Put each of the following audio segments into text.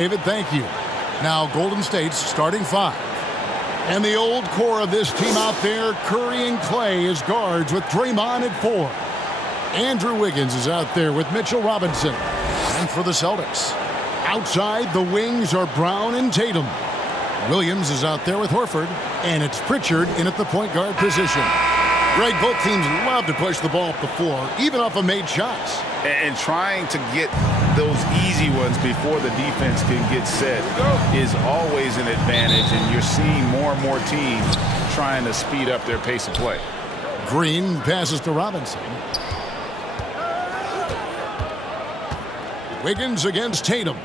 David, thank you. Now Golden State's starting five. And the old core of this team out there, Curry and Clay as guards with Draymond at 4. Andrew Wiggins is out there with Mitchell Robinson. And for the Celtics, outside the wings are Brown and Tatum. Williams is out there with Horford, and it's Pritchard in at the point guard position. Greg, both teams love to push the ball up the floor, even off of made shots. And trying to get those easy ones before the defense can get set is always an advantage, and you're seeing more and more teams trying to speed up their pace of play. Green passes to Robinson. Wiggins against Tatum.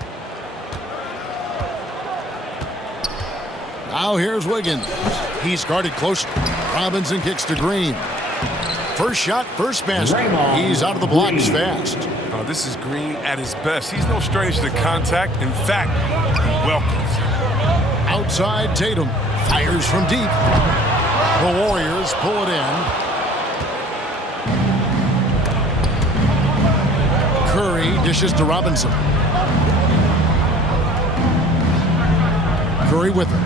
Now here's Wiggins. He's guarded closely. Robinson kicks to Green. First shot, first basket. He's out of the blocks fast. Oh, this is Green at his best. He's no stranger to contact. In fact, he welcomes. Outside Tatum. Fires from deep. The Warriors pull it in. Curry dishes to Robinson. Curry with him.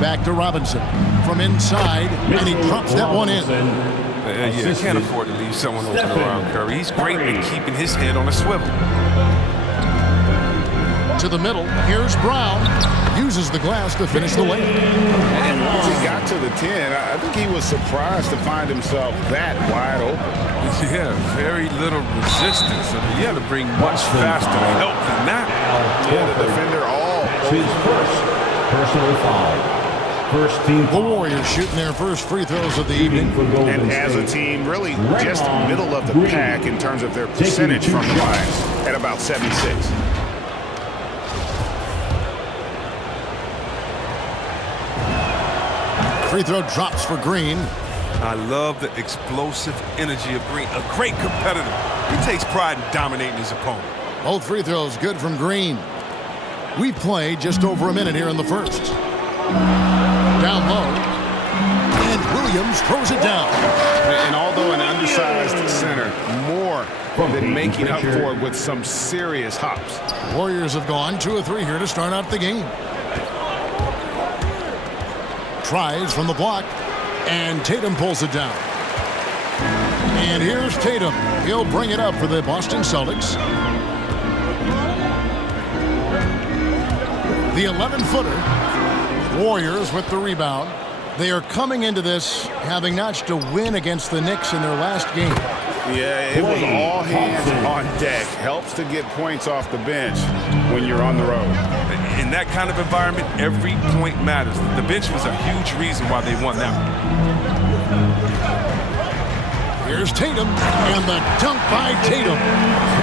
Back to Robinson from inside, and he drops that one in. You can't afford to leave someone open around Curry. He's great at keeping his head on a swivel. To the middle, here's Brown. Uses the glass to finish the lane. And once he got to the 10, I think he was surprised to find himself that wide open. Yeah, very little resistance. I mean, you had to bring much faster help than that. Yeah, the defender all. His first personal foul. First team. The Warriors shooting their first free throws of the evening. And as a team, really just middle of the pack in terms of their percentage from the line at about 76. Free throw drops for Green. I love the explosive energy of Green. A great competitor. He takes pride in dominating his opponent. Both free throws good from Green. We play just over a minute here in the first. Down low. And Williams throws it down. And although an undersized center, more than making up for it with some serious hops. Warriors have gone 2 of 3 here to start out the game. Tries from the block, and Tatum pulls it down. And here's Tatum. He'll bring it up for the Boston Celtics. The 11-footer. Warriors with the rebound. They are coming into this having notched a win against the Knicks in their last game. Yeah, it was all hands on deck. Helps to get points off the bench when you're on the road. In that kind of environment, every point matters. The bench was a huge reason why they won that one. Here's Tatum, and the dunk by Tatum.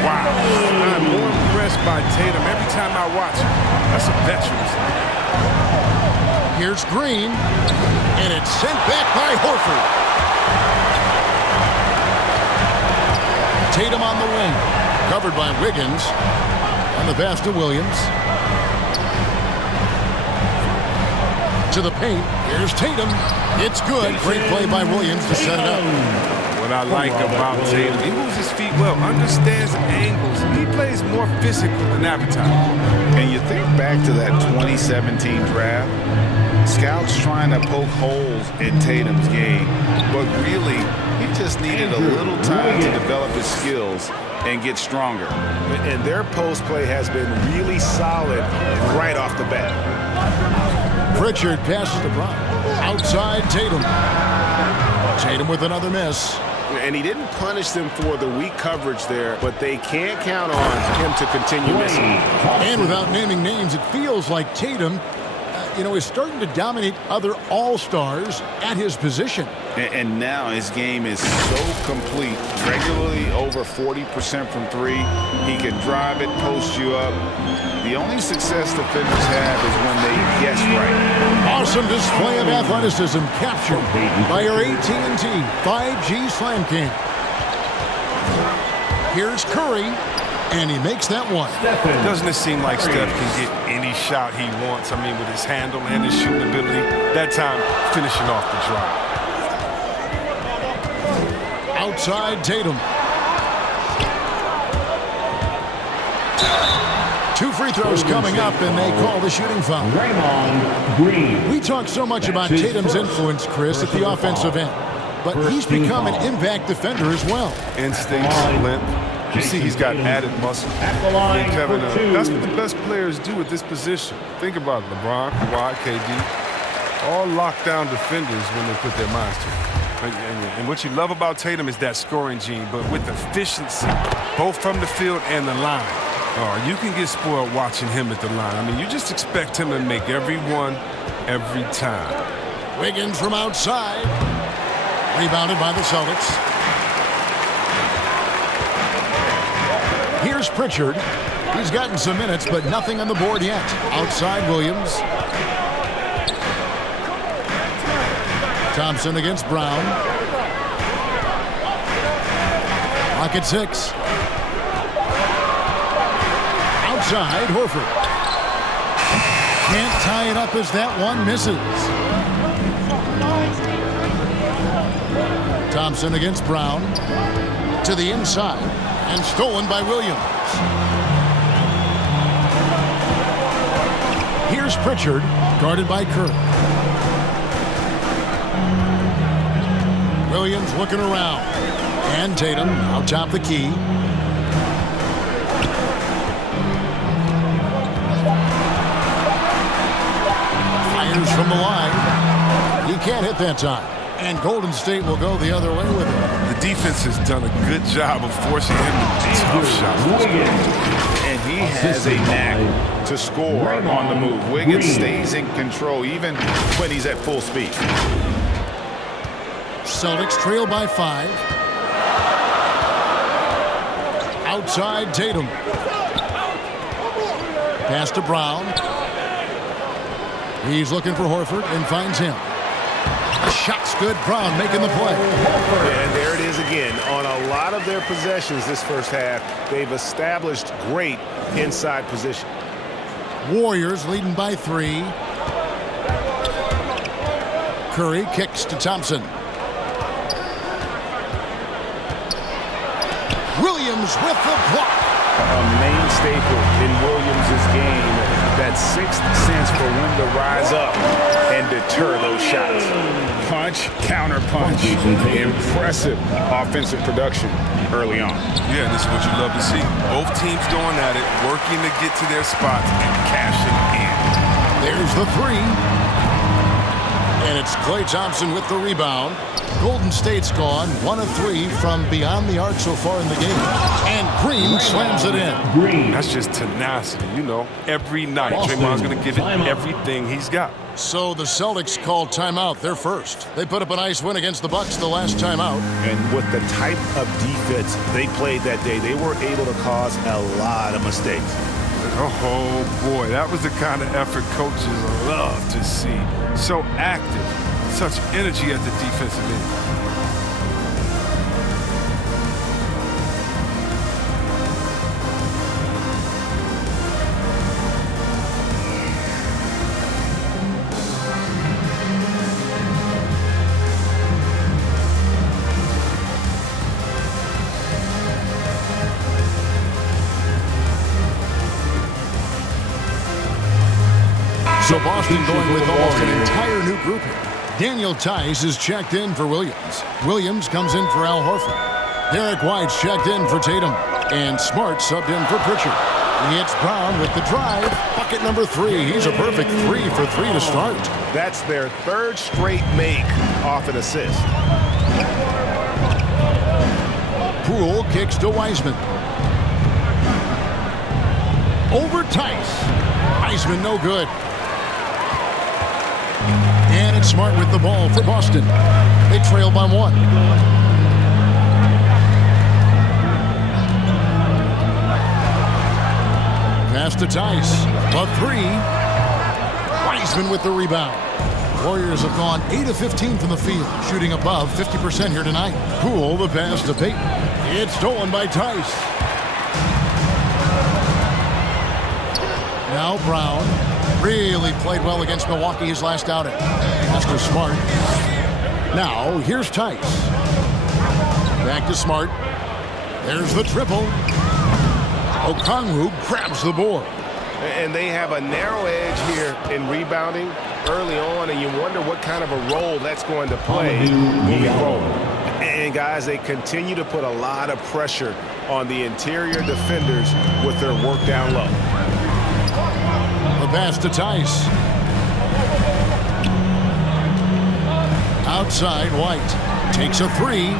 Wow. I'm more impressed by Tatum every time I watch him. That's a veteran. Here's Green, and it's sent back by Horford. Tatum on the wing, covered by Wiggins, and the pass to Williams. To the paint, here's Tatum. It's good. Great play by Williams to set it up. What I like about Tatum, he moves his feet well, understands angles. He plays more physical than advertised. And you think back to that 2017 draft, scouts trying to poke holes in Tatum's game, but really, he just needed a little time to develop his skills and get stronger. And their post play has been really solid right off the bat. Pritchard passes to Brown. Outside Tatum. Tatum with another miss. And he didn't punish them for the weak coverage there, but they can't count on him to continue missing. And without naming names, it feels like Tatum is starting to dominate other all-stars at his position. And now his game is so complete. Regularly over 40% from 3. He can drive it, post you up. The only success defenders have is when they guess right. Awesome display of athleticism captured by our AT&T 5G Slam Cam. Here's Curry. And he makes that one. Doesn't it seem like Steph can get any shot he wants? I mean, with his handle and his shooting ability. That time, finishing off the drive. Outside Tatum. Two free throws coming up, and they call the shooting foul. Draymond Green. We talk so much about Tatum's influence, Chris, at the offensive end. But he's become an impact defender as well. In-state length. You see he's got added muscle. And Kevin, that's what the best players do at this position. Think about it. LeBron, Kawhi, KD, all lockdown defenders when they put their minds to it. And what you love about Tatum is that scoring gene, but with efficiency, both from the field and the line. Oh, you can get spoiled watching him at the line. I mean, you just expect him to make every one, every time. Wiggins from outside. Rebounded by the Celtics. Here's Pritchard. He's gotten some minutes, but nothing on the board yet. Outside Williams. Thompson against Brown. Rocket 6. Outside, Horford. Can't tie it up as that one misses. Thompson against Brown. To the inside. And stolen by Williams. Here's Pritchard, guarded by Kerr. Williams looking around. And Tatum out top the key. Fires from the line. He can't hit that time. And Golden State will go the other way with it. The defense has done a good job of forcing him to tough shots. And he has a knack to score on the move. Wiggins stays in control even when he's at full speed. Celtics trail by 5. Outside Tatum. Pass to Brown. He's looking for Horford and finds him. Shot's good. Brown making the play. And there it is again. On a lot of their possessions this first half, they've established great inside position. Warriors leading by 3. Curry kicks to Thompson. Williams with the block. A main staple in Williams' game, that sixth sense for when to rise up and deter those shots. Punch, counter punch. Impressive offensive production early on. Yeah, this is what you love to see. Both teams going at it, working to get to their spots and cashing in. There's the 3. And it's Klay Thompson with the rebound. Golden State's gone 1 of 3 from beyond the arc so far in the game. And Green slams it in. That's just tenacity, you know. Every night, Draymond's going to give it everything he's got. So the Celtics called timeout. They're first. They put up a nice win against the Bucks the last time out. And with the type of defense they played that day, they were able to cause a lot of mistakes. Oh, boy, that was the kind of effort coaches love to see. So active, such energy at the defensive end. So Boston going with almost an entire new grouping. Daniel Tice is checked in for Williams. Williams comes in for Al Horford. Derek White's checked in for Tatum. And Smart subbed in for Pritchard. He hits Brown with the drive. Bucket number 3. He's a perfect 3 for 3 to start. That's their third straight make off an assist. Poole kicks to Wiseman. Over Tice. Wiseman no good. And it's Smart with the ball for Boston. They trail by 1. Pass to Tice. A 3. Wiseman with the rebound. Warriors have gone 8 of 15 from the field, shooting above 50% here tonight. Poole the pass to Payton. It's stolen by Tice. Now Brown. Really played well against Milwaukee his last outing. That's to Smart. Now, here's Tice. Back to Smart. There's the triple. Okongwu grabs the board. And they have a narrow edge here in rebounding early on, and you wonder what kind of a role that's going to play moving forward. And, guys, they continue to put a lot of pressure on the interior defenders with their work down low. The pass to Tice. Outside, White takes a three.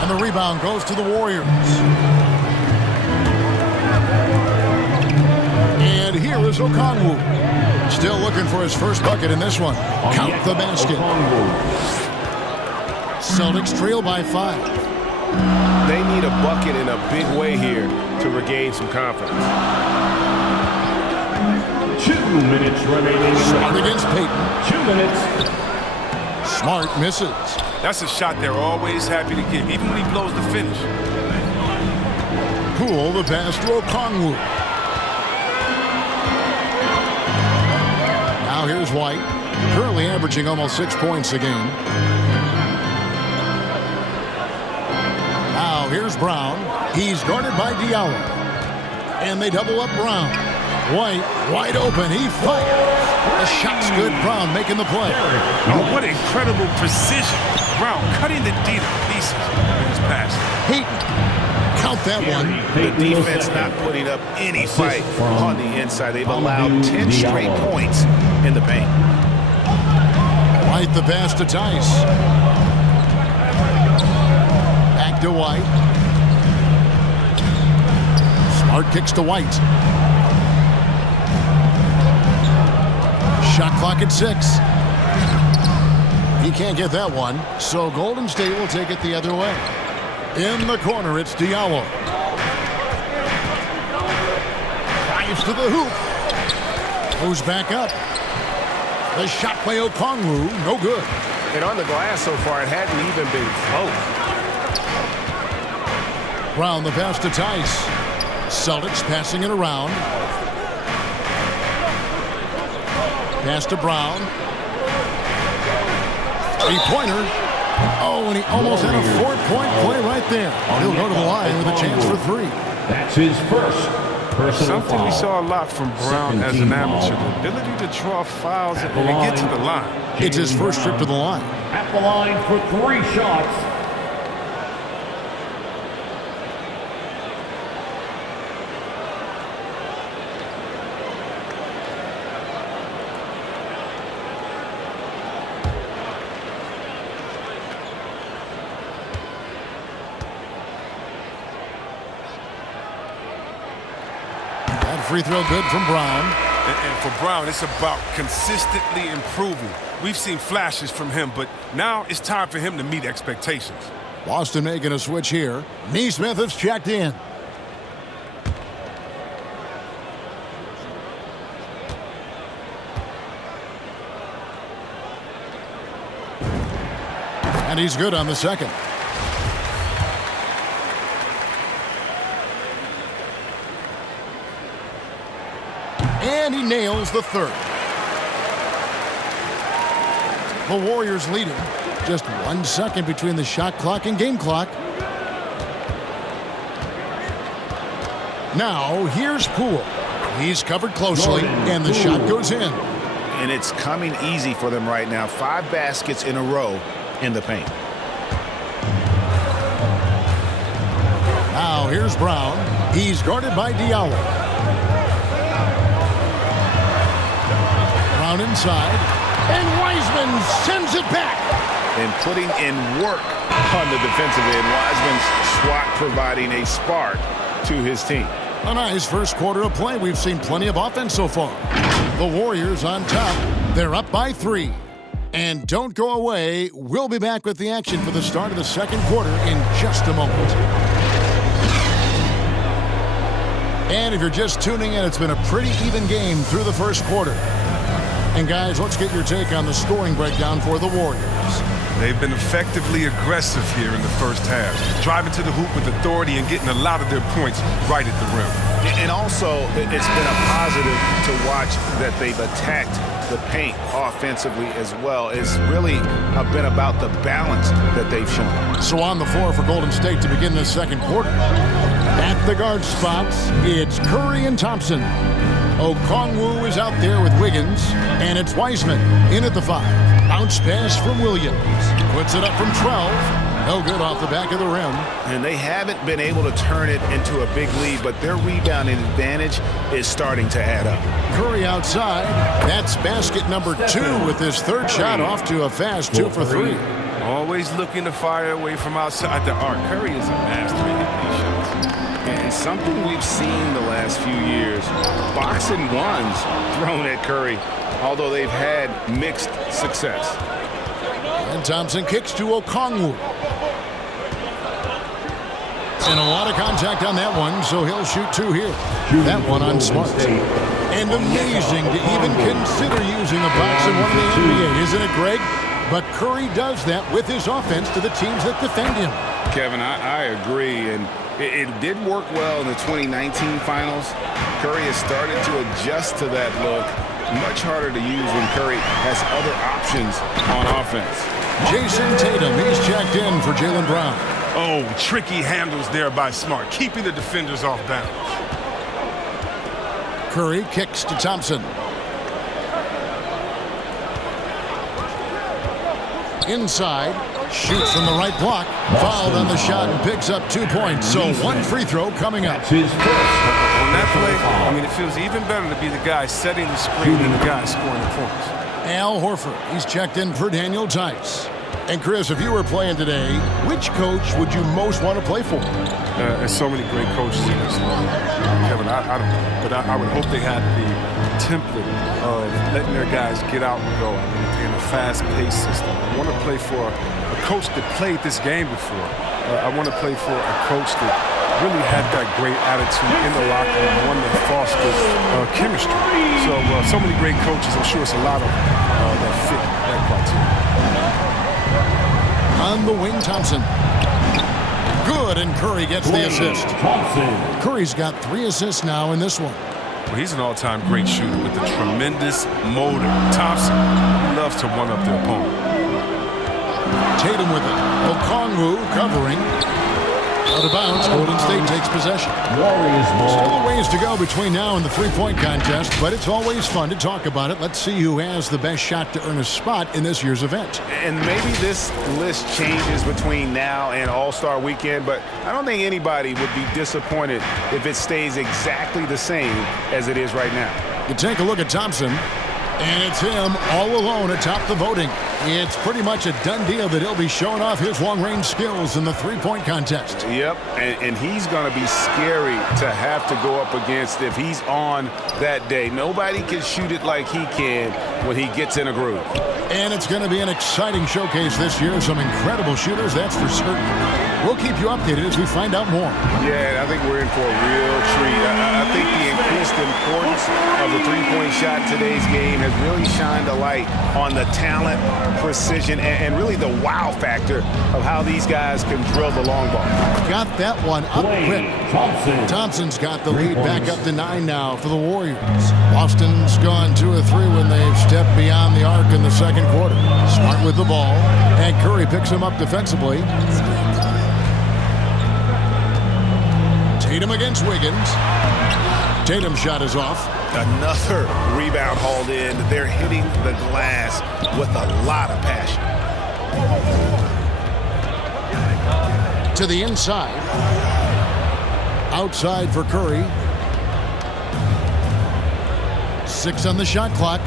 And the rebound goes to the Warriors. And here is Okongwu. Still looking for his first bucket in this one. Count the basket. Celtics trail by 5. They need a bucket in a big way here to regain some confidence. 2 minutes remaining. Smart against Payton. 2 minutes. Smart misses. That's a shot they're always happy to give, even when he blows the finish. Poole the pass to Okongwu. Now here's White, currently averaging almost 6 points a game. Now here's Brown. He's guarded by Diallo. And they double up Brown. White, wide open. He fires. The shot's good. Brown making the play. Oh, what incredible precision. Brown cutting the D to pieces in his pass. Payton. Count that one. The defense not putting up any fight on the inside. They've allowed 10 straight points in the paint. White the pass to Tice. Back to White. Smart kicks to White. Shot clock at 6. He can't get that one, so Golden State will take it the other way. In the corner, it's Diallo. Drives to the hoop. Goes back up. The shot by Okongwu, no good. And on the glass so far, it hadn't even been close. Brown the pass to Tice. Celtics passing it around. Pass to Brown. Three-pointer. Oh, and he almost had a 4-point play right there. He'll go to the line with a chance for 3. That's his first personal Something we saw a lot from Brown as an amateur, the ability to draw fouls and get to the line. It's his first trip to the line. At the line for 3 shots. Free throw good from Brown. And for Brown, it's about consistently improving. We've seen flashes from him, but now it's time for him to meet expectations. Boston making a switch here. Neesmith has checked in. And he's good on the second. And he nails the third. The Warriors leading. Just 1 second between the shot clock and game clock. Now, here's Poole. He's covered closely, and the shot goes in. And it's coming easy for them right now. 5 baskets in a row in the paint. Now, here's Brown. He's guarded by Diallo. Brown inside, and Wiseman sends it back. And putting in work on the defensive end. Wiseman's swat providing a spark to his team. A nice first quarter of play. We've seen plenty of offense so far. The Warriors on top. They're up by 3. And don't go away. We'll be back with the action for the start of the second quarter in just a moment. And if you're just tuning in, it's been a pretty even game through the first quarter. And guys, let's get your take on the scoring breakdown for the Warriors. They've been effectively aggressive here in the first half, driving to the hoop with authority and getting a lot of their points right at the rim. And also, it's been a positive to watch that they've attacked the paint offensively as well. It's really been about the balance that they've shown. So on the floor for Golden State to begin this second quarter. At the guard spots, it's Curry and Thompson. Okongwu is out there with Wiggins, and it's Wiseman in at the 5. Bounce pass from Williams. Puts it up from 12. No good off the back of the rim. And they haven't been able to turn it into a big lead, but their rebounding advantage is starting to add up. Curry outside. That's basket number 2 with his third shot off to a fast 2 for 3. Always looking to fire away from outside the arc. Curry is a master at hitting these shots. And something we've seen the last few years, boxing ones thrown at Curry, although they've had mixed success. And Thompson kicks to Okongwu. And a lot of contact on that one, so he'll shoot 2 here. That one on Smart. And amazing to even consider using a box in one of the NBA, isn't it, Greg? But Curry does that with his offense to the teams that defend him. Kevin, I agree, and it did work well in the 2019 finals. Curry has started to adjust to that look. Much harder to use when Curry has other options on offense. Jason Tatum, he's checked in for Jaylen Brown. Oh, tricky handles there by Smart, keeping the defenders off balance. Curry kicks to Thompson. Inside, shoots from the right block, fouled on the shot and picks up 2 points. So 1 free throw coming up. On that play, I mean, it feels even better to be the guy setting the screen than the guy scoring the points. Al Horford, he's checked in for Daniel Tice. And Chris, if you were playing today, which coach would you most want to play for? There's so many great coaches in this league. Kevin, I don't know, but I would hope they had the template of letting their guys get out and go in a fast-paced system. I want to play for a coach that played this game before. I want to play for a coach that really had that great attitude in the locker room, one that fostered chemistry. So many great coaches. I'm sure it's a lot of that fit that criteria. On the wing, Thompson. Good, and Curry gets the assist. Curry's got 3 assists now in this one. Well, he's an all-time great shooter with a tremendous motor. Thompson loves to one-up the opponent. Tatum with it. Okongwu covering. Out of bounds, Golden State takes possession. Still a ways to go between now and the three-point contest, but it's always fun to talk about it. Let's see who has the best shot to earn a spot in this year's event. And maybe this list changes between now and All-Star Weekend, but I don't think anybody would be disappointed if it stays exactly the same as it is right now. You take a look at Thompson, and it's him all alone atop the voting. It's pretty much a done deal that he'll be showing off his long-range skills in the three-point contest. Yep, and he's going to be scary to have to go up against if he's on that day. Nobody can shoot it like he can when he gets in a groove. And it's going to be an exciting showcase this year. Some incredible shooters, that's for certain. We'll keep you updated as we find out more. Yeah, I think we're in for a real treat. I think the increased importance of the three-point shot in today's game has really shined a light on the talent, precision, and really the wow factor of how these guys can drill the long ball. Got that one up quick. Thompson's got the lead back up to 9 now for the Warriors. Boston's gone 2 of 3 when they've stepped beyond the arc in the second quarter. Smart with the ball, and Curry picks him up defensively. Tatum against Wiggins. Tatum's shot is off. Another rebound hauled in. They're hitting the glass with a lot of passion. To the inside. Outside for Curry. 6 on the shot clock.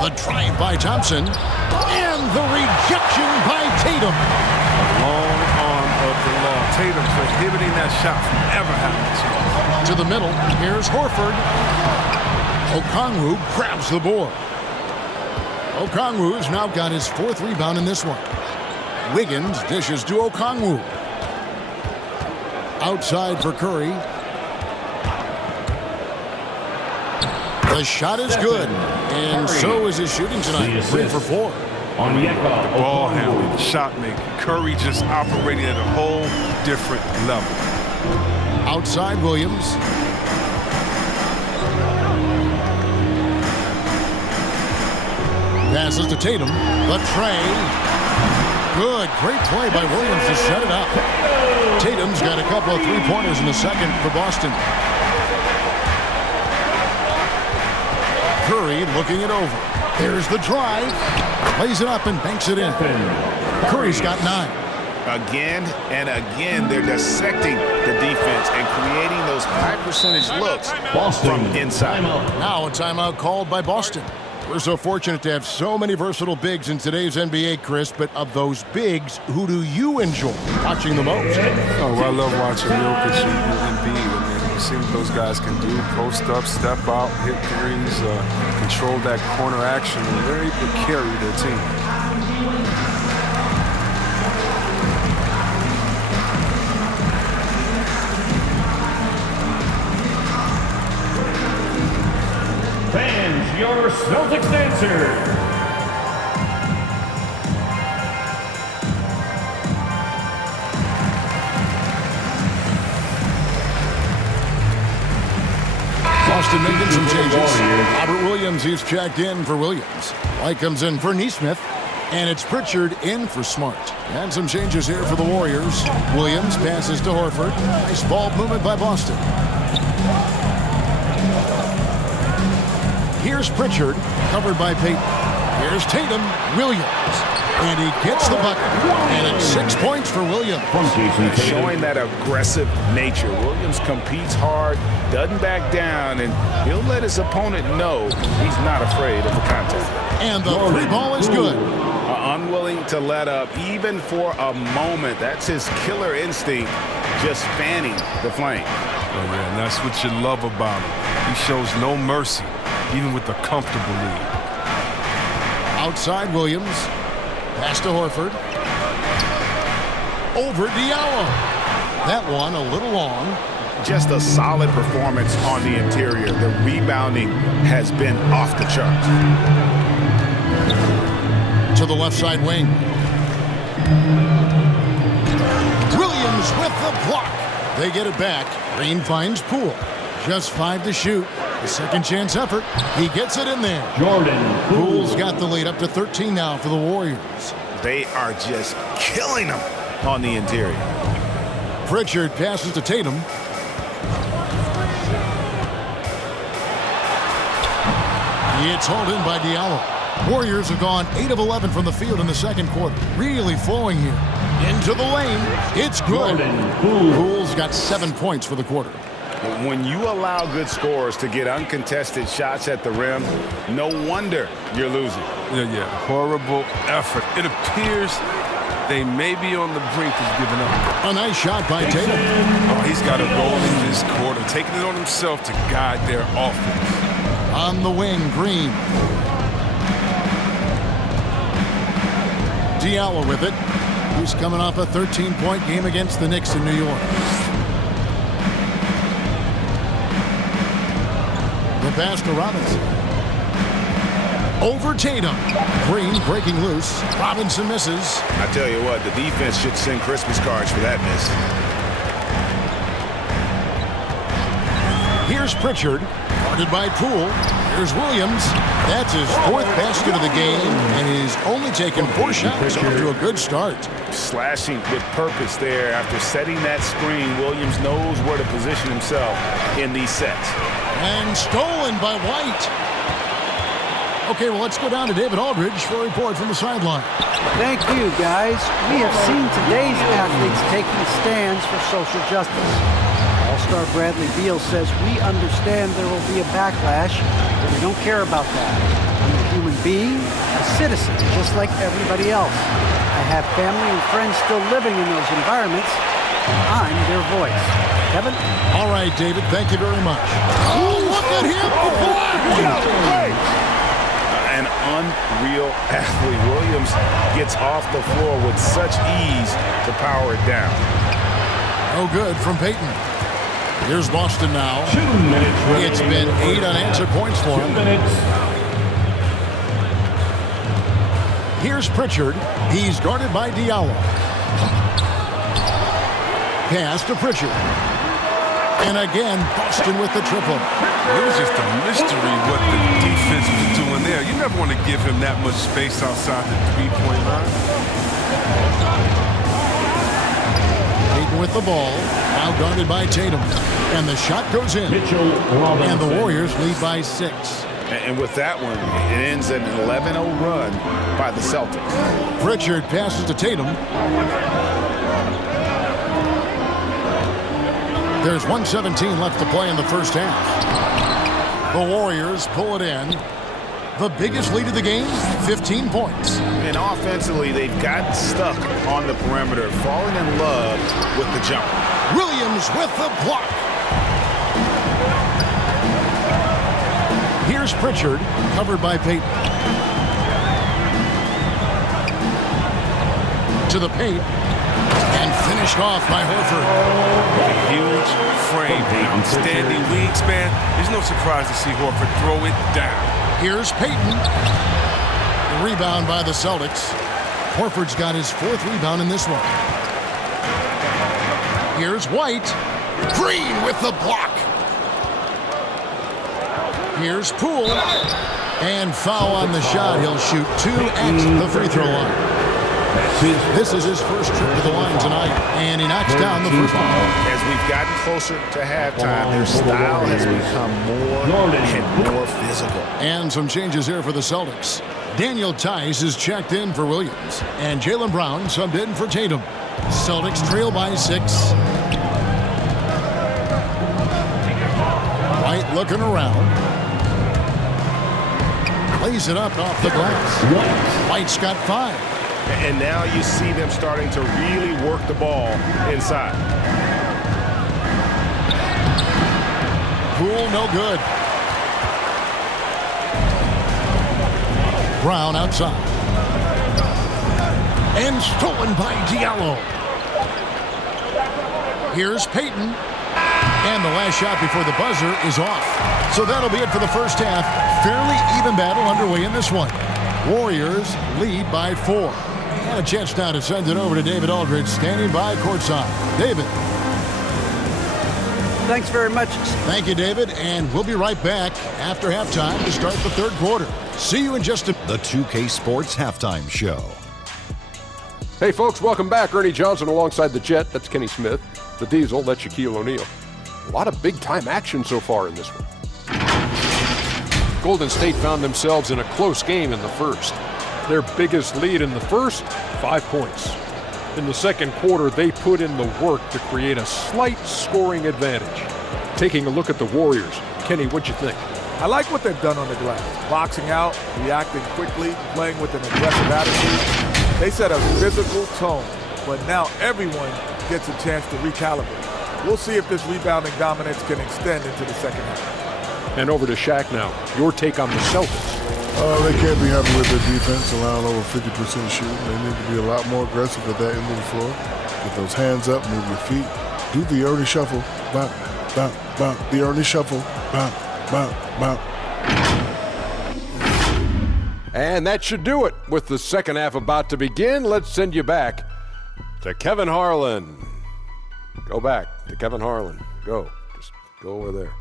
The drive by Thompson. And the rejection by Tatum. Long arm of the law. Tatum prohibiting that shot from ever happening. To the middle. Here's Horford. Okongwu grabs the board. Okongwu has now got his 4th rebound in this one. Wiggins dishes to Okongwu. Outside for Curry. The shot is good. And so is his shooting tonight. 3 for 4. The ball handling, the shot making. Curry just operating at a whole different level. Outside Williams. Passes to Tatum. The tray. Good. Great play by Williams to set it up. Tatum's got a couple of three-pointers in the second for Boston. Curry looking it over. There's the drive. Lays it up and banks it in. Curry's got 9. Again and again, they're dissecting the defense and creating those high-percentage looks from inside. Now a timeout called by Boston. We're so fortunate to have so many versatile bigs in today's NBA, Chris, but of those bigs, who do you enjoy watching the most? Oh, I love watching Jokic and Embiid. I mean, you see what those guys can do: post up, step out, hit threes, control that corner action, and they're able to carry their team. Fans, your Celtics answer. Boston making some changes. Robert Williams, he's checked in for Williams. White comes in for Nesmith. And it's Pritchard in for Smart. And some changes here for the Warriors. Williams passes to Horford. Nice ball movement by Boston. Here's Pritchard, covered by Payton. Here's Tatum, Williams. And he gets the bucket. And it's 6 points for Williams. Showing that aggressive nature. Williams competes hard, doesn't back down, and he'll let his opponent know he's not afraid of the contact. And the three ball is good. Unwilling to let up, even for a moment. That's his killer instinct, just fanning the flame. Oh, yeah, and that's what you love about him. He shows no mercy, even with a comfortable lead. Outside Williams. Pass to Horford. Over Diallo. That one a little long. Just a solid performance on the interior. The rebounding has been off the charts. To the left side wing. Williams with the block. They get it back. Green finds Poole. Just 5 to shoot. A second chance effort. He gets it in there. Jordan Poole's got the lead up to 13 now for the Warriors. They are just killing them on the interior. Pritchard passes to Tatum. It's hauled in by Diallo. Warriors have gone 8 of 11 from the field in the second quarter. Really flowing here. Into the lane. It's good. Poole's got 7 points for the quarter. When you allow good scorers to get uncontested shots at the rim, no wonder you're losing. Yeah, horrible effort. It appears they may be on the brink of giving up. A nice shot by Tatum. Oh, he's got a goal in this quarter, taking it on himself to guide their offense. On the wing, Green. Diallo with it. He's coming off a 13-point game against the Knicks in New York. The pass to Robinson. Over Tatum. Green breaking loose. Robinson misses. I tell you what, the defense should send Christmas cards for that miss. Here's Pritchard. Guarded by Poole. Here's Williams. That's his 4th basket of the game, and he's only taken 4 shots after a good start. Slashing with purpose there. After setting that screen, Williams knows where to position himself in these sets. And stolen by White. Okay, well, let's go down to David Aldridge for a report from the sideline. Thank you, guys. We have seen today's athletes taking stands for social justice. All-star Bradley Beal says, "We understand there will be a backlash, but we don't care about that. I'm a human being, a citizen, just like everybody else. I have family and friends still living in those environments, and I'm their voice." Kevin? All right, David, thank you very much. Oh, look at him! An unreal athlete. Williams gets off the floor with such ease to power it down. Oh, good from Payton. Here's Boston now. 2 minutes. It's been 8 unanswered points for 2 him. minutes. Here's Pritchard. He's guarded by Diallo. Pass to Pritchard. And again, Boston with the triple. It was just a mystery what the defense was doing there. You never want to give him that much space outside the three-point line. Payton with the ball. Now guarded by Tatum. And the shot goes in. Mitchell Robinson. And the Warriors lead by 6. And with that one, it ends an 11-0 run by the Celtics. Pritchard passes to Tatum. There's 1:17 left to play in the first half. The Warriors pull it in. The biggest lead of the game, 15 points. And offensively, they've gotten stuck on the perimeter, falling in love with the jump. Williams with the block. Here's Pritchard, covered by Payton. To the paint. And finished off by Horford. Huge frame, outstanding wingspan. There's no surprise to see Horford throw it down. Here's Payton. The rebound by the Celtics. Horford's got his 4th rebound in this one. Here's White. Green with the block. Here's Poole. And foul on the shot. He'll shoot 2 at the free throw line. This is his first trip to the line tonight, and he knocks down the first one. As we've gotten closer to halftime, their style has become more and more physical. And some changes here for the Celtics. Daniel Tice is checked in for Williams, and Jaylen Brown subbed in for Tatum. Celtics trail by 6. White looking around. Lays it up off the glass. White's got 5. And now you see them starting to really work the ball inside. Poole no good. Brown outside. And stolen by Diallo. Here's Payton. And the last shot before the buzzer is off. So that'll be it for the first half. Fairly even battle underway in this one. Warriors lead by 4. And a chance now to send it over to David Aldridge, standing by courtside. David. Thanks very much. Thank you, David. And we'll be right back after halftime to start the third quarter. See you in just a... The 2K Sports Halftime Show. Hey, folks, welcome back. Ernie Johnson alongside the Jet. That's Kenny Smith. The Diesel, that's Shaquille O'Neal. A lot of big-time action so far in this one. Golden State found themselves in a close game in the first. Their biggest lead in the first, 5 points. In the second quarter, they put in the work to create a slight scoring advantage. Taking a look at the Warriors. Kenny, what'd you think? I like what they've done on the glass. Boxing out, reacting quickly, playing with an aggressive attitude. They set a physical tone, but now everyone gets a chance to recalibrate. We'll see if this rebounding dominance can extend into the second half. And over to Shaq now. Your take on the Celtics. They can't be happy with their defense, allowing over 50% shooting. They need to be a lot more aggressive at that end of the floor. Get those hands up, move your feet. Do the Ernie shuffle. Bop, bop, bop. The Ernie shuffle. Bop, bop, bop. And that should do it. With the second half about to begin, let's send you back to Kevin Harlan. Go back to Kevin Harlan. Go. Just go over there.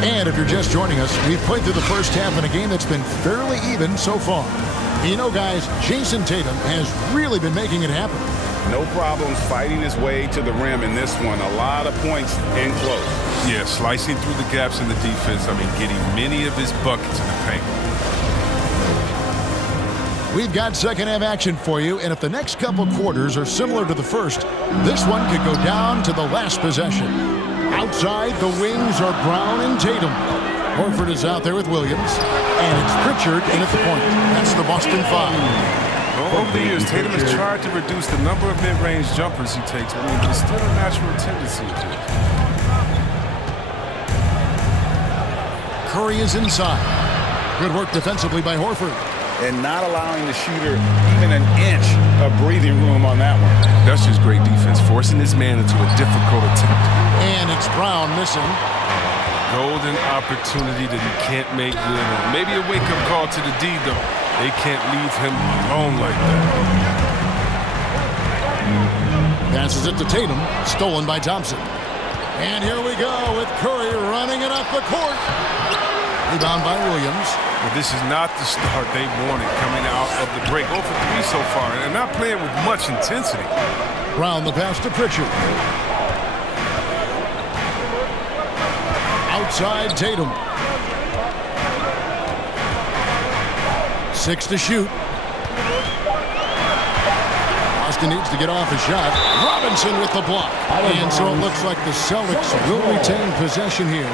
And if you're just joining us, we've played through the first half in a game that's been fairly even so far. You know, guys, Jason Tatum has really been making it happen. No problems fighting his way to the rim in this one. A lot of points in close. Yeah, slicing through the gaps in the defense. Getting many of his buckets in the paint. We've got second half action for you, and if the next couple quarters are similar to the first, this one could go down to the last possession. Outside, the wings are Brown and Tatum. Horford is out there with Williams, and it's Pritchard in at the point. That's the Boston Five. Over the years, Tatum has tried to reduce the number of mid-range jumpers he takes, but there's still a natural tendency to do it. Curry is inside. Good work defensively by Horford. And not allowing the shooter even an inch of breathing room on that one. That's just great defense, forcing his man into a difficult attempt. And it's Brown missing. Golden opportunity that he can't make good. Maybe a wake-up call to the D, though. They can't leave him alone like that. Passes it to Tatum. Stolen by Thompson. And here we go with Curry running it up the court. Rebound by Williams. But this is not the start they wanted coming out of the break. 0 for 3 so far, and not playing with much intensity. Brown the pass to Pritchard. Outside Tatum. 6 to shoot. Boston needs to get off a shot. Robinson with the block. And so it looks like the Celtics will retain possession here.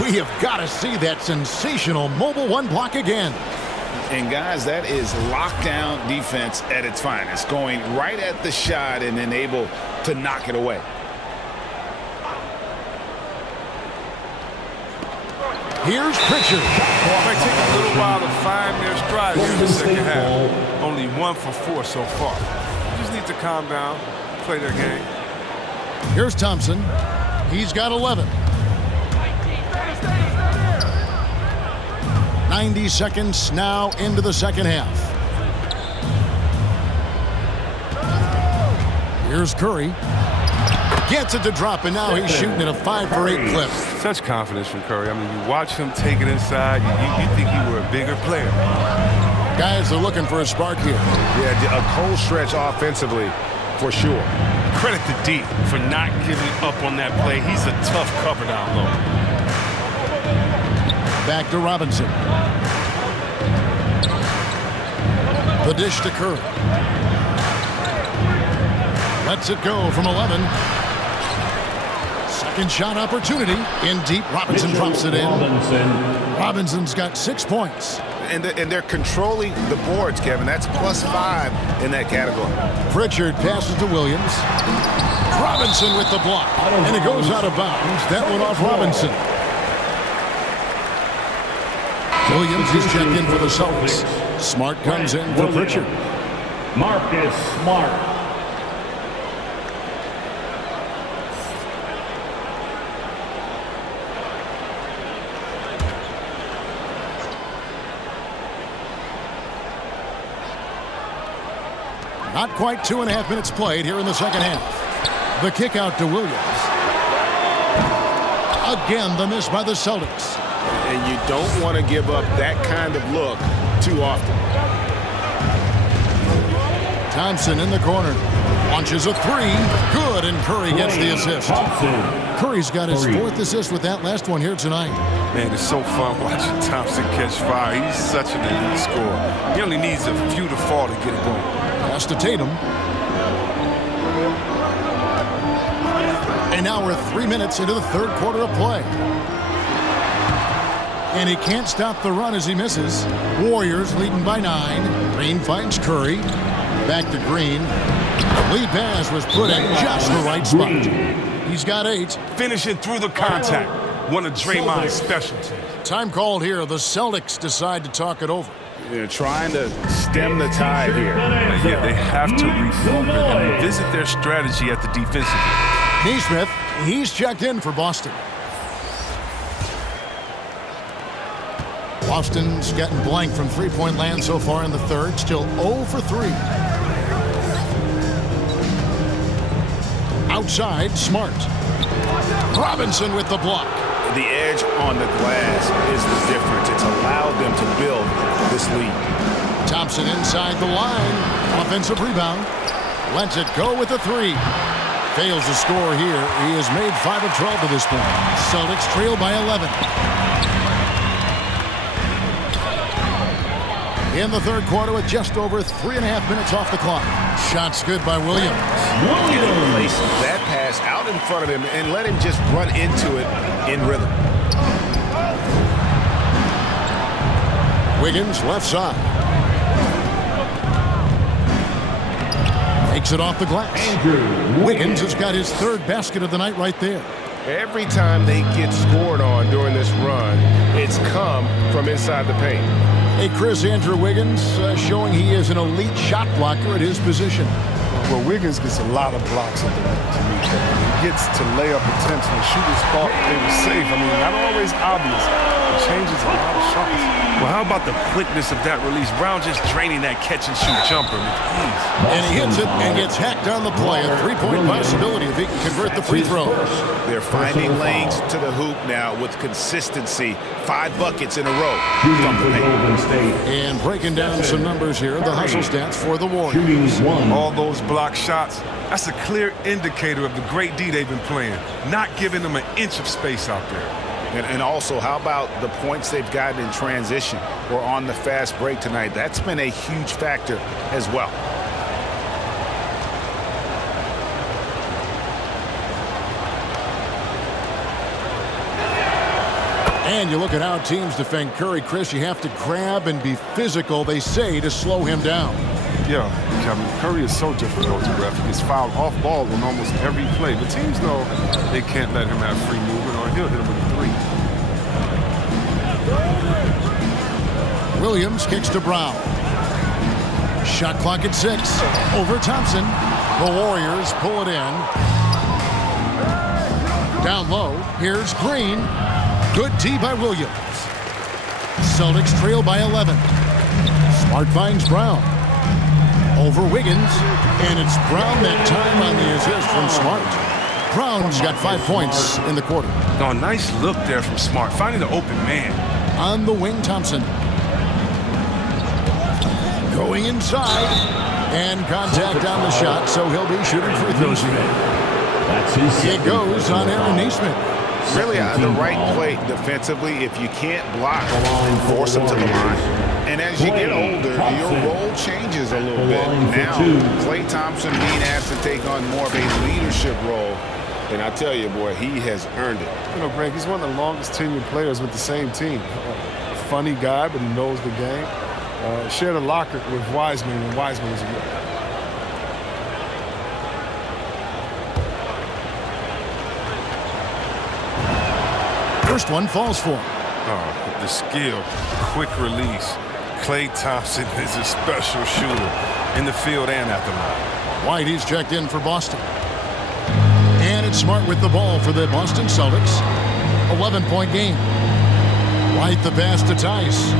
We have got to see that sensational mobile one block again. And guys, that is lockdown defense at its finest. Going right at the shot and then able to knock it away. Here's Pritchard. It might take a little while to find their stride here in the second half. Only 1 for 4 so far. Just need to calm down, play their game. Here's Thompson. He's got 11. 90 seconds now into the second half. Here's Curry. Gets it to drop, and now he's shooting at a 5 for 8 clip. Such confidence from Curry. I mean, you watch him take it inside, you think he were a bigger player. Guys, they're looking for a spark here. Yeah, a cold stretch offensively, for sure. Credit to D for not giving up on that play. He's a tough cover down low. Back to Robinson. The dish to Curry. Lets it go from 11. Second shot opportunity. In deep, Robinson drops it in. Robinson's got 6 points. And they're controlling the boards, Kevin. That's +5 in that category. Pritchard passes to Williams. Robinson with the block. And it goes out of bounds. That went off Robinson. Williams is checked in for the Celtics. Smart comes in for Pritchard. Marcus Smart. Not quite 2.5 minutes played here in the second half. The kick out to Williams. Again, the miss by the Celtics. And you don't want to give up that kind of look too often. Thompson in the corner. Launches a 3. Good, and Curry gets the assist. Curry's got his 4th assist with that last one here tonight. Man, it's so fun watching Thompson catch fire. He's such an elite scorer. He only needs a few to fall to get it going. Pass to Tatum. And now we're 3 minutes into the third quarter of play. And he can't stop the run as he misses. Warriors leading by 9. Green finds Curry. Back to Green. Lead pass was put in just the right spot. He's got 8. Finishing through the contact. One of Draymond's specialties. Time called here. The Celtics decide to talk it over. They're trying to stem the tide here. Yeah, they have to refocus and revisit their strategy at the defensive end. Neesmith, he's checked in for Boston. Boston's getting blank from three-point land so far in the third. Still 0 for 3. Outside, Smart. Robinson with the block. The edge on the glass is the difference. It's allowed them to build this lead. Thompson inside the line. Offensive rebound. Lets it go with a 3. Fails to score here. He has made 5 of 12 to this point. Celtics trail by 11. In the third quarter with just over 3.5 minutes off the clock. Shots good by Williams. Place that pass out in front of him and let him just run into it in rhythm. Wiggins left side. Takes it off the glass. Wiggins has got his 3rd basket of the night right there. Every time they get scored on during this run, it's come from inside the paint. Hey, Chris, Andrew Wiggins showing he is an elite shot blocker at his position. Well, Wiggins gets a lot of blocks at the rim to me. He gets to lay up attempts when shooters thought they were safe. I mean, not always obvious, but changes a lot of shots. Well, how about the quickness of that release? Brown just draining that catch-and-shoot jumper. And he hits it and gets hacked on the play. A three-point possibility if he can convert the free throws. They're finding lanes to the hoop now with consistency. 5 buckets in a row from the paint. And breaking down some numbers here, the hustle stats for the Warriors. All those block shots, that's a clear indicator of the great D they've been playing, not giving them an inch of space out there. And also, how about the points they've gotten in transition or on the fast break tonight? That's been a huge factor as well. And you look at how teams defend Curry, Chris, you have to grab and be physical, they say, to slow him down. Yeah, Kevin, Curry is so difficult to ref. He gets fouled off ball on almost every play. But teams know they can't let him have free movement or he'll hit him with a three. Williams kicks to Brown. Shot clock at 6. Over Thompson. The Warriors pull it in. Down low, here's Green. Good D by Williams. Celtics trail by 11. Smart finds Brown. Over Wiggins, and it's Brown that time on the assist from Smart. Brown's got 5 points in the quarter. Oh, nice look there from Smart, finding the open man. On the wing, Thompson. Going inside, and contact on the shot, so he'll be shooting free throws again. It goes on Aaron Nesmith. Really the right play defensively. If you can't block, force them to the line. And as you get older, your role changes a little bit. Now, Klay Thompson being asked to take on more of a leadership role. And I tell you, boy, he has earned it. You know, Greg, he's one of the longest tenured players with the same team. A funny guy, but he knows the game. Shared a locker with Wiseman when Wiseman was a rookie. First one falls for him. Oh, the skill, quick release. Klay Thompson is a special shooter in the field and at the line. White, he's checked in for Boston. And it's Smart with the ball for the Boston Celtics. 11-point game. White the pass to Tice.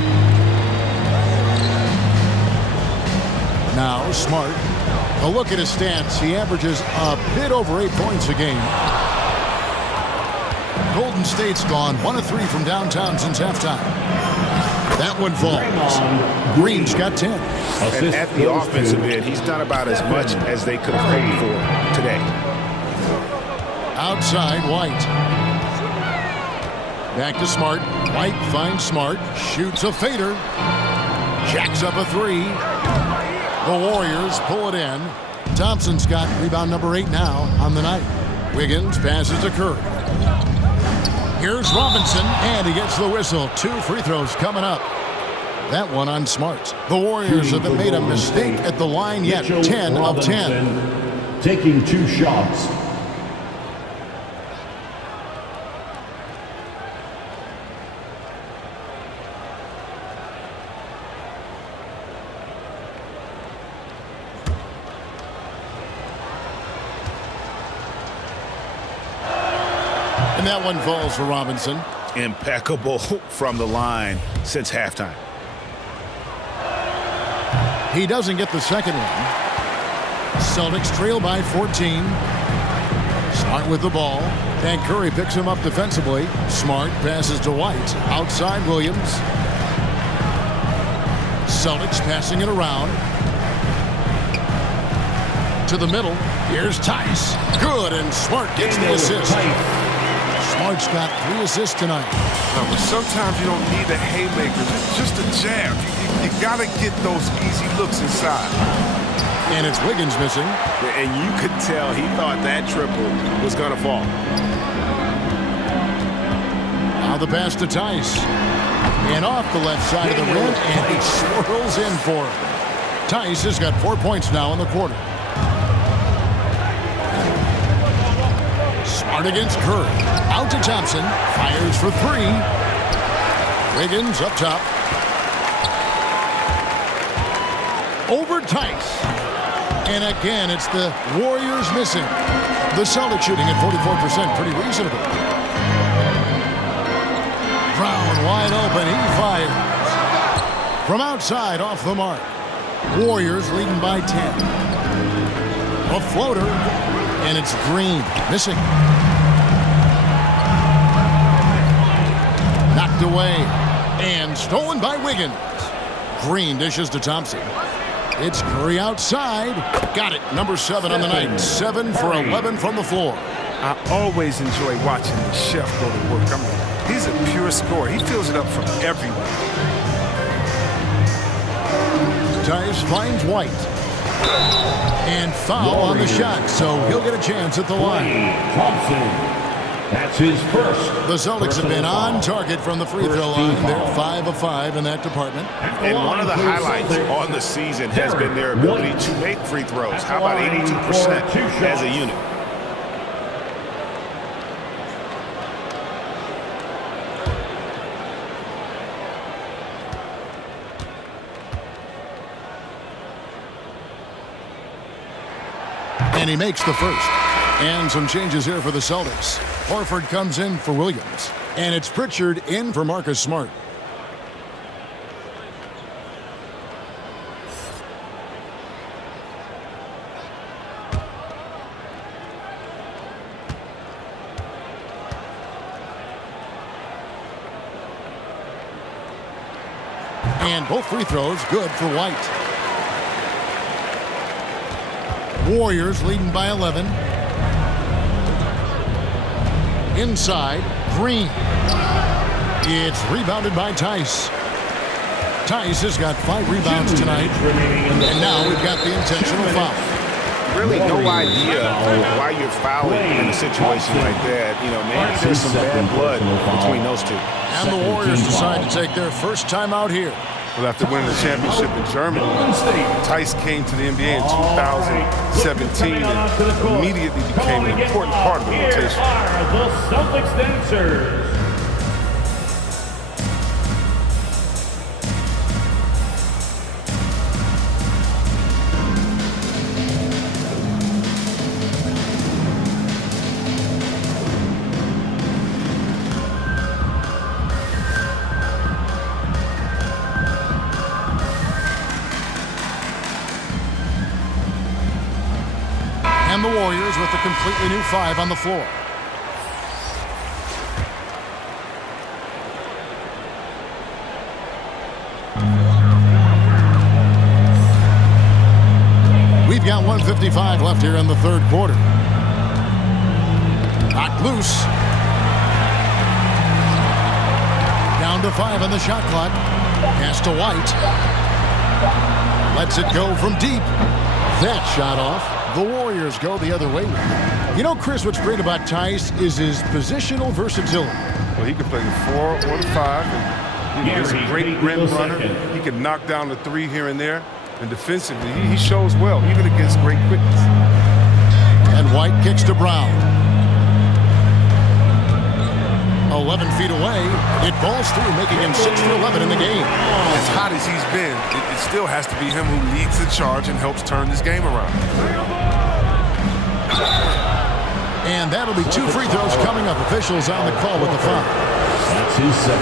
Now Smart. A look at his stats. He averages a bit over 8 points a game. Golden State's gone 1 of 3 from downtown since halftime. That one falls. Green's got 10. And at the offensive end, he's done about as much as they could have hoped for today. Outside, White. Back to Smart. White finds Smart. Shoots a fader. Jacks up a 3. The Warriors pull it in. Thompson's got rebound number 8 now on the night. Wiggins passes to Curry. Here's Robinson, and he gets the whistle. 2 free throws coming up. That one on Smart. The Warriors haven't made a mistake at the line yet. 10 of 10. Taking 2 shots. And that one falls for Robinson. Impeccable from the line since halftime. He doesn't get the second one. Celtics trail by 14. Smart with the ball. And Curry picks him up defensively. Smart passes to White. Outside Williams. Celtics passing it around. To the middle. Here's Tice. Good, and Smart gets the assist. Smart's got 3 assists tonight. But sometimes you don't need the haymakers. It's just a jab. You got to get those easy looks inside. And it's Wiggins missing. And you could tell he thought that triple was going to fall. Now the pass to Tice. And off the left side of the rim, and he swirls in for him. Tice has got 4 points now in the quarter. Smart against Curry. Out to Thompson. Fires for 3. Wiggins up top. Over Tice. And again, it's the Warriors missing. The Celtics shooting at 44%. Pretty reasonable. Brown wide open. He fires. From outside, off the mark. Warriors leading by 10. A floater, and it's Green. Missing. Knocked away. And stolen by Wiggins. Green dishes to Thompson. It's Curry outside. Got it. Number 7 on the night. 7 for 11 from the floor. I always enjoy watching the chef go to work. I mean, he's a pure scorer. He fills it up from everywhere. Tice finds White. And foul on the shot, so he'll get a chance at the line. Thompson. That's his first. The Celtics have been on target from the free throw line. They're 5 of 5 in that department. And one of the highlights on the season has been their ability to make free throws. How about 82% as a unit? And he makes the first. And some changes here for the Celtics. Horford comes in for Williams. And it's Pritchard in for Marcus Smart. And both free throws good for White. Warriors leading by 11. Inside, Green. It's rebounded by Tice. Tice has got 5 rebounds tonight. And now we've got the intentional foul. Really no idea why you're fouling in a situation like that. You know, maybe there's some bad blood between those two. And the Warriors decide to take their first time out here. Well, after winning the championship in Germany, Tice came to the NBA in 2017 and immediately became an important part of the rotation. Here are the Celtics dancers. And the Warriors with a completely new 5 on the floor. We've got 1:55 left here in the third quarter. Knocked loose. Down to 5 on the shot clock. Pass to White. Lets it go from deep. That shot off. The Warriors go the other way. You know, Chris, what's great about Tice is his positional versatility. Well, he can play the 4 or the 5. And he's a great rim runner. He can knock down the 3 here and there. And defensively, he shows well, even against great quickness. And White kicks to Brown. 11 feet away. It falls through, making him 6 for 11 in the game. As hot as he's been, it still has to be him who leads the charge and helps turn this game around. And that'll be 2 free throws coming up. Officials on the call with the foul.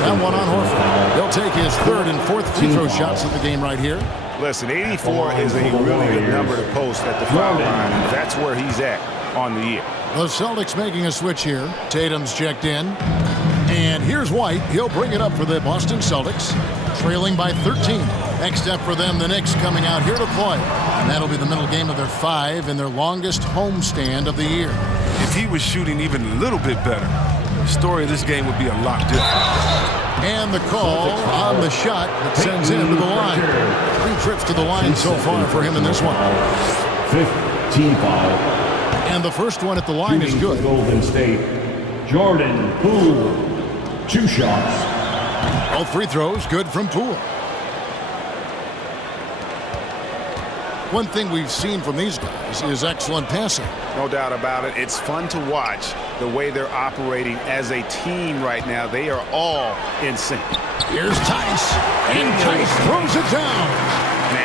That one on Horford. He'll take his 3rd and 4th free throw shots of the game right here. Listen, 84 is a really good number to post at the foul line. That's where he's at on the year. The Celtics making a switch here. Tatum's checked in. And here's White. He'll bring it up for the Boston Celtics. Trailing by 13. Next up for them, the Knicks coming out here to play. And that'll be the middle game of their 5 and their longest homestand of the year. If he was shooting even a little bit better, the story of this game would be a lot different. And the call on the shot that sends him to the line. 3 trips to the line so far for him in this one. 15 foul. And the first one at the line is good. Golden State. Jordan Poole. 2 shots. All free throws good from Poole. One thing we've seen from these guys is excellent passing. No doubt about it. It's fun to watch the way they're operating as a team right now. They are all in sync. Here's Tice. And Tice throws it down.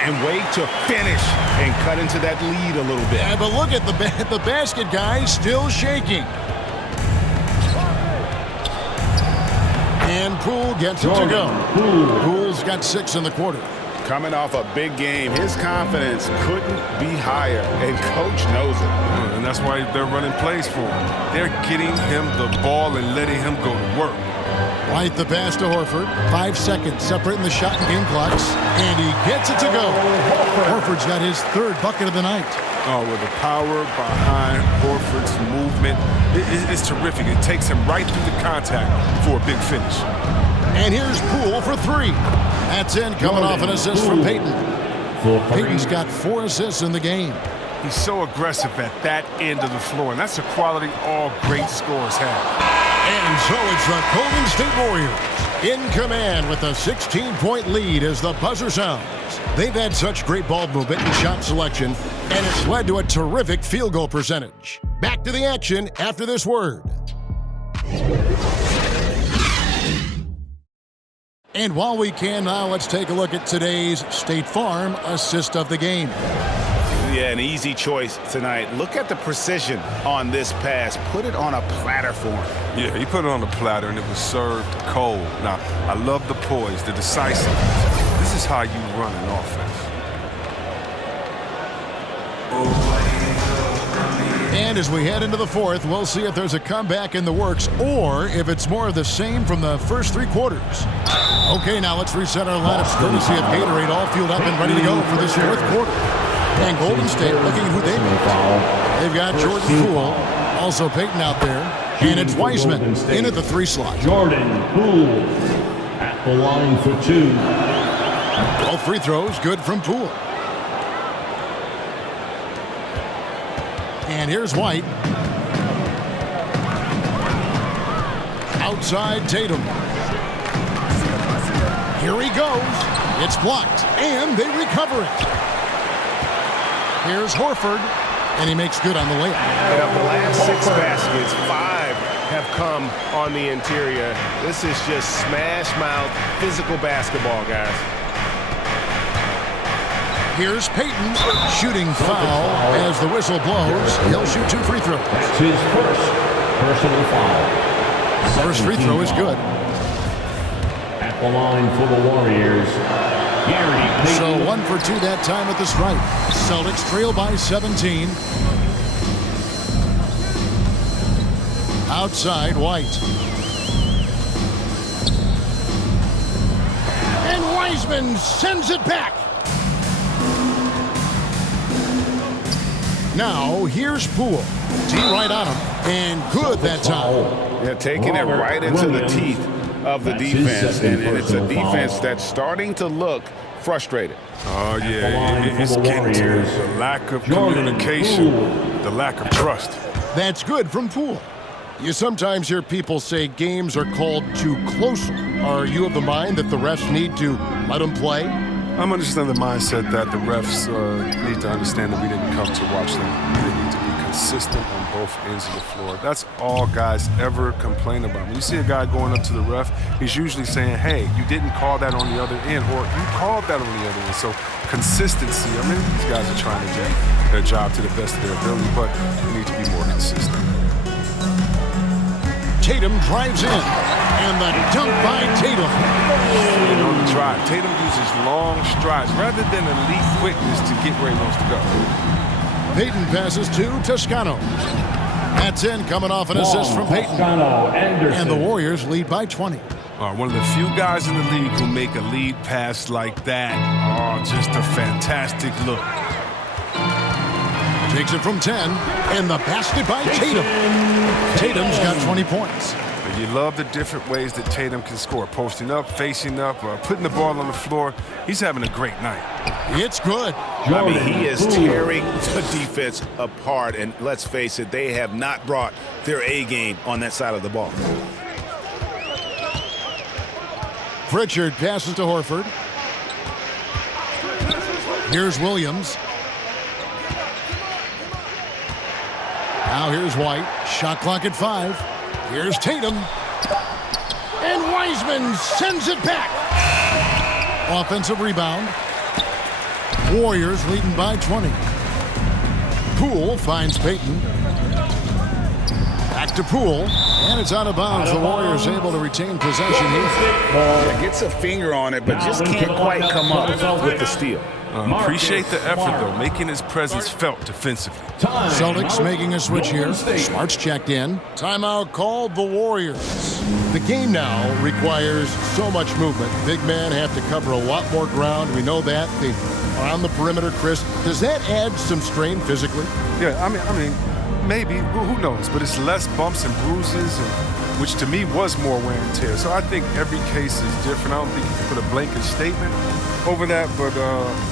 And wait to finish and cut into that lead a little bit. Yeah, but look at the basket guy still shaking. And Poole gets it to go. Poole's got 6 in the quarter. Coming off a big game, his confidence couldn't be higher, and Coach knows it. And that's why they're running plays for him. They're getting him the ball and letting him go to work. White the pass to Horford. 5 seconds separating the shot and game clocks. And he gets it to go. Horford's got his 3rd bucket of the night. Oh, with the power behind Horford's movement, it's terrific. It takes him right through the contact for a big finish. And here's Poole for 3. That's in, coming off an assist from Payton. Payton's got 4 assists in the game. He's so aggressive at that end of the floor, and that's a quality all great scorers have. And so it's the Golden State Warriors in command with a 16-point lead as the buzzer sounds. They've had such great ball movement and shot selection, and it's led to a terrific field goal percentage. Back to the action after this word. And while we can now, let's take a look at today's State Farm assist of the game. Yeah, an easy choice tonight. Look at the precision on this pass. Put it on a platter for him. Yeah, he put it on a platter, and it was served cold. Now, I love the poise, the decisiveness. This is how you run an offense. And as we head into the 4th, we'll see if there's a comeback in the works or if it's more of the same from the first 3 quarters. Okay, now let's reset our lineups courtesy of Gatorade, all fueled up and ready to go for this 4th quarter. And Golden State looking at who they've got. They've got Jordan Poole, also Payton out there, and it's Wiseman in at the 3 slot. Jordan Poole at the line for 2. All free throws good from Poole. And here's White. Outside Tatum. Here he goes. It's blocked, and they recover it. Here's Horford, and he makes good on the layup. And of the last 6 baskets, 5 have come on the interior. This is just smash-mouth, physical basketball, guys. Here's Payton, shooting foul as the whistle blows. He'll shoot 2 free throws. That's his first personal foul. First free throw is good. At the line for the Warriors, Gary Payton. So 1 for 2 that time at the stripe. Celtics trail by 17. Outside, White. And Wiseman sends it back. Now, here's Poole. T right on him, and good that time. Yeah, taking it right into the teeth of the defense, and it's a defense that's starting to look frustrated. Oh, yeah, it's getting to the lack of communication, the lack of trust. That's good from Poole. You sometimes hear people say games are called too closely. Are you of the mind that the refs need to let them play? I'm understanding the mindset that the refs need to understand that we didn't come to watch them. They need to be consistent on both ends of the floor. That's all guys ever complain about. When you see a guy going up to the ref, he's usually saying, hey, you didn't call that on the other end, or you called that on the other end. So consistency, I mean, these guys are trying to do their job to the best of their ability, but they need to be more consistent. Tatum drives in, and the dunk by Tatum. And on the drive, Tatum uses long strides rather than elite quickness to get where he wants to go. Payton passes to Toscano. That's in, coming off an assist from Payton. And the Warriors lead by 20. One of the few guys in the league who make a lead pass like that. Oh, just a fantastic look. Takes it from 10, and the basket by Tatum. Tatum's got 20 points. You love the different ways that Tatum can score. Posting up, facing up, putting the ball on the floor. He's having a great night. It's good. I mean, he is tearing the defense apart, and let's face it, they have not brought their A game on that side of the ball. Pritchard passes to Horford. Here's Williams. Now here's White. Shot clock at 5. Here's Tatum. And Wiseman sends it back. Offensive rebound. Warriors leading by 20. Poole finds Payton. Back to Poole. And it's out of bounds. The Warriors able to retain possession here. Gets a finger on it, but just can't quite come up with the steal. Appreciate the effort, though, making his presence felt defensively. Celtics making a switch here. Smart's checked in. Timeout called the Warriors. The game now requires so much movement. Big men have to cover a lot more ground. We know that. They are on the perimeter, Chris. Does that add some strain physically? Yeah, I mean, maybe. Who knows? But it's less bumps and bruises, which to me was more wear and tear. So I think every case is different. I don't think you can put a blanket statement over that, but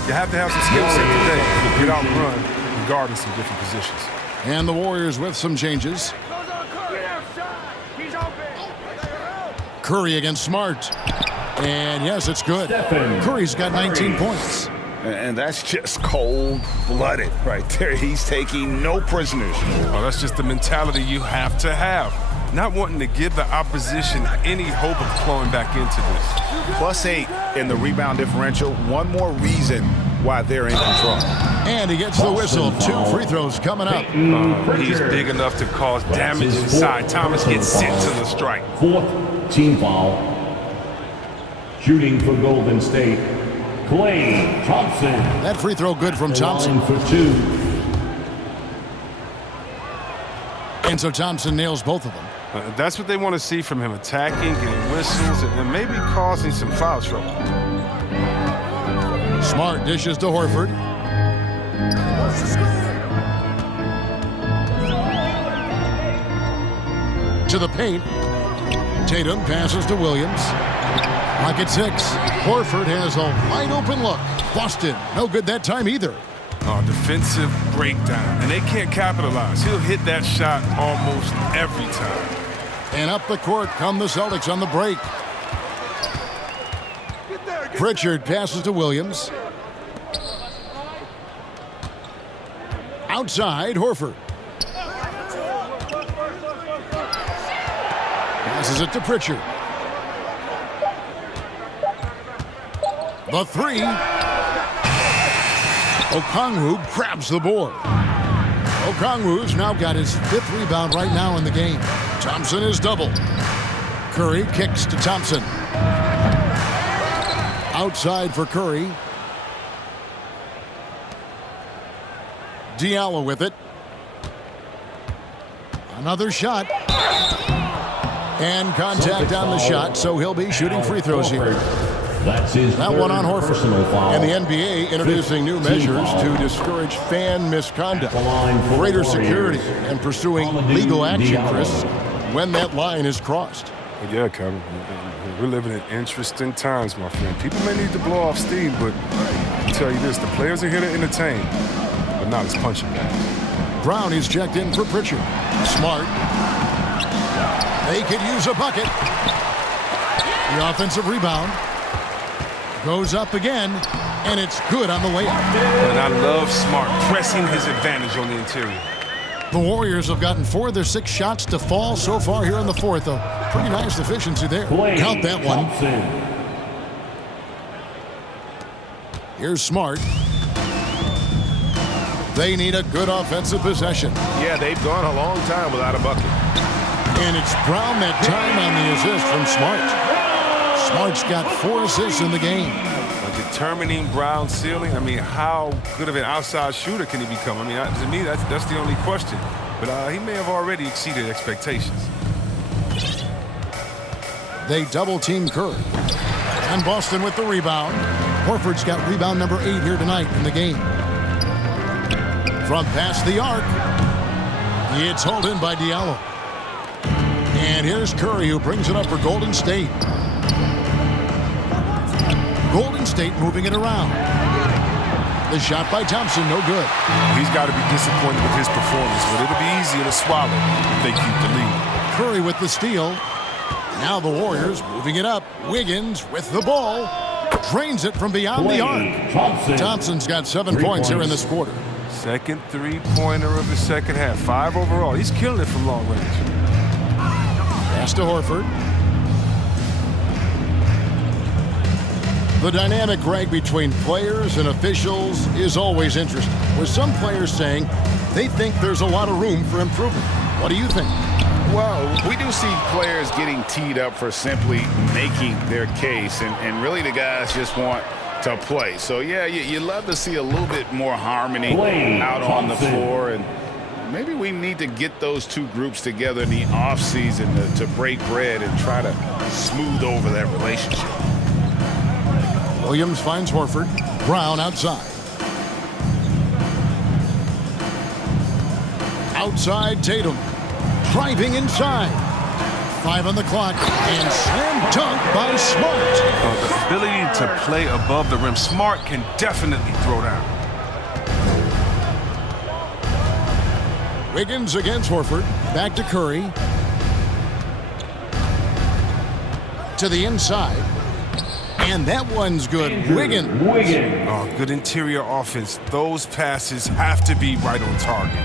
you have to have some skill set today to get out and run, regardless of different positions. And the Warriors with some changes. Curry against Smart. And yes, it's good. Curry's got 19 points. And that's just cold-blooded right there. He's taking no prisoners. Oh, that's just the mentality you have to have. Not wanting to give the opposition any hope of clawing back into this. +8 in the rebound differential. One more reason why they're in control. And he gets the whistle. 2 free throws coming up. He's big enough to cause damage inside. Thomas gets sent to the strike. 4th team foul. Shooting for Golden State, Klay Thompson. That free throw good from Thompson. For 2. And so Thompson nails both of them. That's what they want to see from him, attacking, getting whistles, and maybe causing some foul trouble. Smart dishes to Horford. To the paint. Tatum passes to Williams. Clock at 6. Horford has a wide open look. Boston, no good that time either. Defensive breakdown, and they can't capitalize. He'll hit that shot almost every time. And up the court come the Celtics on the break. Pritchard passes to Williams. Outside, Horford. Passes it to Pritchard. The 3. Okongwu grabs the board. Okongwu's now got his 5th rebound right now in the game. Thompson is doubled. Curry kicks to Thompson. Outside for Curry. Diallo with it. Another shot. And contact on the shot, so he'll be shooting free throws here. That's his that one on Horford. Foul. And the NBA introducing new measures to discourage fan misconduct, greater security, and pursuing legal action, Chris, when that line is crossed. Yeah, Kevin. We're living in interesting times, my friend. People may need to blow off steam, but I'll tell you this, the players are here to entertain, but not as punching bags. Brown is checked in for Pritchard. Smart. They could use a bucket. The offensive rebound. Goes up again, and it's good on the way up. And I love Smart pressing his advantage on the interior. The Warriors have gotten 4 of their 6 shots to fall so far here in the 4th. A pretty nice efficiency there. Count that one. Here's Smart. They need a good offensive possession. Yeah, they've gone a long time without a bucket. And it's Brown that time on the assist from Smart. Smart's got 4 assists in the game. Determining Brown's ceiling, I mean, how good of an outside shooter can he become? I mean, to me, that's the only question. But he may have already exceeded expectations. They double-team Curry. And Boston with the rebound. Horford's got rebound number 8 here tonight in the game. From past the arc, it's hauled in by Diallo. And here's Curry, who brings it up for Golden State. Golden State moving it around. The shot by Thompson, no good. He's got to be disappointed with his performance, but it'll be easier to swallow if they keep the lead. Curry with the steal. Now the Warriors moving it up. Wiggins with the ball. Drains it from beyond the arc. Thompson's got 7 points here in this quarter. Second three-pointer of the second half. 5 overall. He's killing it from long range. Pass to Horford. The dynamic, Greg, between players and officials is always interesting, with some players saying they think there's a lot of room for improvement. What do you think? Well, we do see players getting teed up for simply making their case, and really the guys just want to play. So, yeah, you love to see a little bit more harmony out on the floor, and maybe we need to get those two groups together in the offseason to break bread and try to smooth over that relationship. Williams finds Horford. Brown outside. Outside Tatum. Driving inside. 5 on the clock. And slam dunk by Smart. The ability to play above the rim. Smart can definitely throw down. Wiggins against Horford. Back to Curry. To the inside. And that one's good. Wiggins. Oh, good interior offense. Those passes have to be right on target.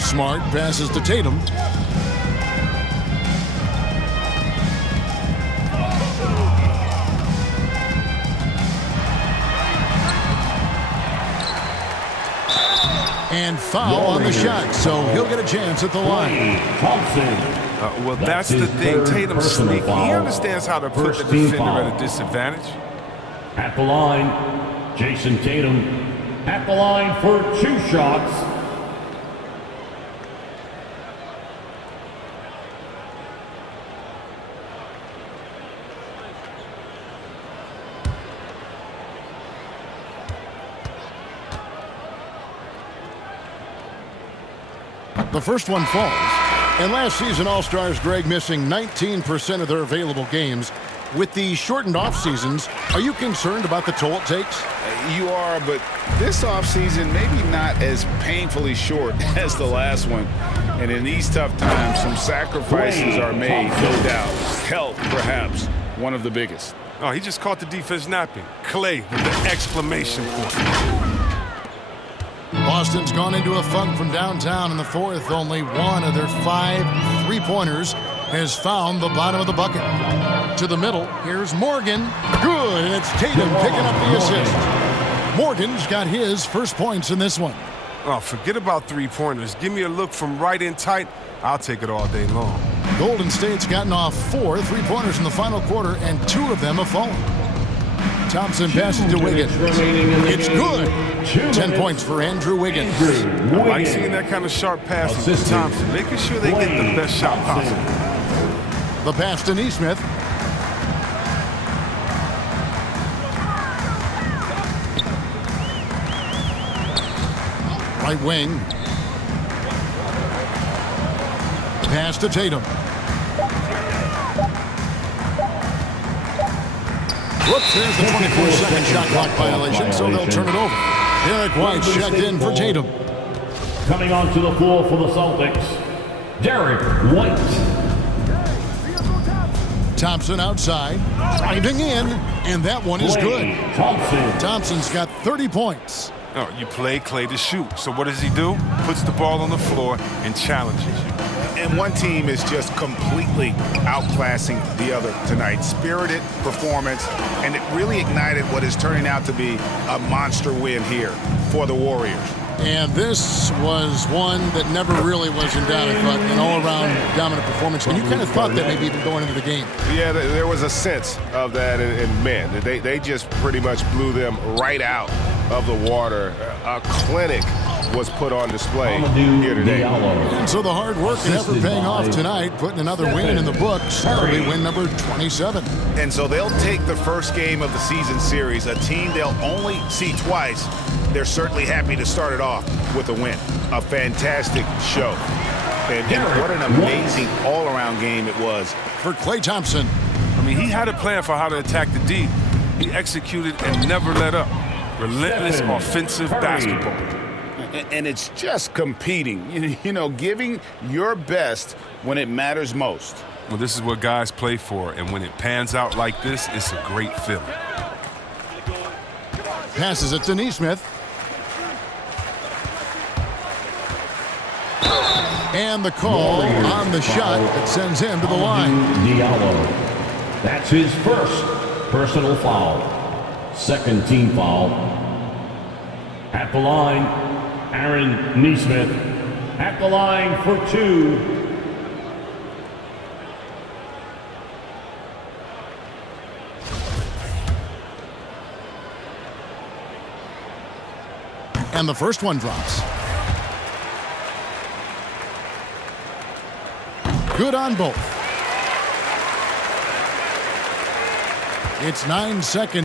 Smart passes to Tatum. And foul on the shot, so he'll get a chance at the line. Well, that's the thing. Tatum's sneaky. He understands how to put the defender at a disadvantage. At the line, Jason Tatum. At the line for 2 shots. The first one falls. And last season, All-Stars Greg missing 19% of their available games. With the shortened off seasons, are you concerned about the toll it takes? You are, but this offseason maybe not as painfully short as the last one. And in these tough times, some sacrifices are made, no doubt. Health, perhaps, one of the biggest. Oh, he just caught the defense napping. Clay with the exclamation point. Boston's gone into a funk from downtown in the fourth. Only one of their 5 three-pointers has found the bottom of the bucket. To the middle, here's Morgan. Good, and it's Tatum picking up the assist. Morgan's got his first points in this one. Oh, forget about three-pointers. Give me a look from right in tight. I'll take it all day long. Golden State's gotten off 4 three-pointers in the final quarter, and 2 of them have fallen. Thompson passes to Wiggins. It's good. 10 points for Andrew Wiggins. I like seeing that kind of sharp passing to Thompson, making sure they get the best shot possible. The pass to Nesmith. Right wing. Pass to Tatum. Whoops, there's the 24-second shot clock violation, so they'll turn it over. Derek White's checked in for Tatum. Coming onto the floor for the Celtics, Derek White. Thompson outside, driving in, and that one is good. Thompson's got 30 points. Oh, you play Clay to shoot. So what does he do? Puts the ball on the floor and challenges you. And one team is just completely outclassing the other tonight. Spirited performance, and it really ignited what is turning out to be a monster win here for the Warriors. And this was one that never really was in doubt, but an all-around dominant performance. And you kind of thought that maybe even going into the game. Yeah, there was a sense of that, and man, they just pretty much blew them right out of the water. A clinic was put on display here today. And so the hard work and effort paying off tonight, putting another win in the books. That'll be win number 27. And so they'll take the first game of the season series, a team they'll only see twice. They're certainly happy to start it off with a win. A fantastic show. And what an amazing all-around game it was. For Klay Thompson. I mean, he had a plan for how to attack the D. He executed and never let up. Relentless offensive basketball. And it's just competing, you know, giving your best when it matters most. Well, this is what guys play for, and when it pans out like this, it's a great feeling. Passes it to Nesmith. And the call on the shot that sends him to the line. Diallo. That's his first personal foul. Second team foul. At the line, Aaron Nesmith. at the line for 2. And the first one drops. Good on both. It's 9 seconds.